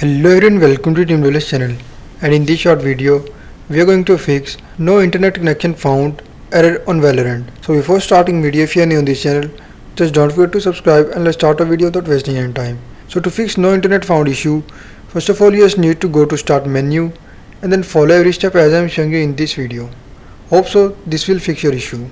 Hello everyone, welcome to Team Developers channel, and in this short video we are going to fix no internet connection found error on Valorant. So before starting video, if you are new on this channel, just don't forget to subscribe and let's start a video without wasting any time. So to fix no internet found issue, first of all you just need to go to start menu and then follow every step as I am showing you in this video. Hope so this will fix your issue.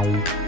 Bye.